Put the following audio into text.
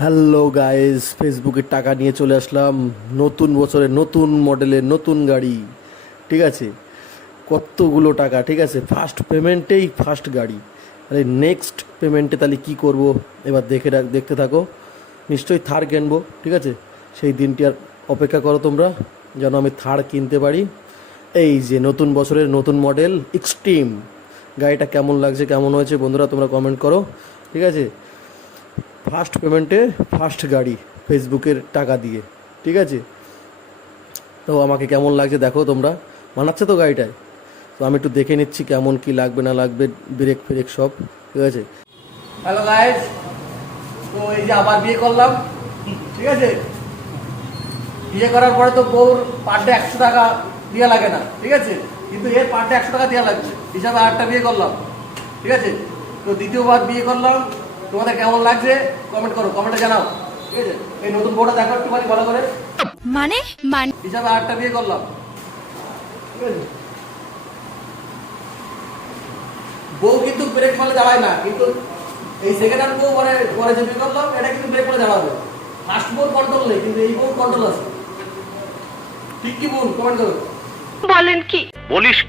Hello guys, ফেসবুকের টাকা নিয়ে চলে আসলাম। নতুন বছরে নতুন মডেলের নতুন গাড়ি। ঠিক আছে, কতগুলো টাকা। ঠিক আছে, ফার্স্ট পেমেন্টেই ফার্স্ট গাড়ি। তাহলে নেক্সট পেমেন্টে তাহলে কী করব এবার দেখতে থাকো। নিশ্চয়ই থার কিনবো। ঠিক আছে, সেই দিনটি আর অপেক্ষা করো তোমরা, যেন আমি থার কিনতে পারি। এই যে নতুন বছরের নতুন মডেল এক্সট্রিম গাড়িটা কেমন লাগছে, কেমন হয়েছে বন্ধুরা তোমরা কমেন্ট করো। ঠিক আছে, ফার্স্ট পেমেন্টে ফার্স্ট গাড়ি ফেসবুকের টাকা দিয়ে। ঠিক আছে, তো আমাকে কেমন লাগছে দেখো তোমরা। মানাচ্ছে তো গাড়িটায়? তো আমি একটু দেখে নিচ্ছি কেমন কি লাগবে না লাগবে, ব্রেক ফ্রেক সব। ঠিক আছে, হ্যালো গাইজ, তো এই যে আবার বিয়ে করলাম। ঠিক আছে, বিয়ে করার পরে তো বউর পার ডে 100 টাকা দেওয়া লাগে না। ঠিক আছে, কিন্তু এর পার ডে 100 টাকা দেওয়া লাগবে হিসাবে আরেকটা বিয়ে করলাম। ঠিক আছে, তো দ্বিতীয়বার বিয়ে করলাম। তোমাদের কেমন লাগছে কমেন্ট করো, কমেন্টে জানাও। ঠিক আছে, এই নতুন বউটা দেখো একটু ভালো করে। মানে মানে হিসাবে আরেকটা বিয়ে করলাম। ঠিক আছে, বউ কিন্তু ব্রেক ফেলে দাঁড়ায় না, কিন্তু এই সেকেন্ড হ্যান্ড বউ পরে পরে যে বিয়ে করলাম এটা কিন্তু ব্রেক ফেলে দাঁড়াবে। ফার্স্ট বউর কন্ট্রোল নেই, কিন্তু এই বউর কন্ট্রোল আছে। ঠিক কি বল, কমেন্ট করো। বলেন কি? বলিস কি?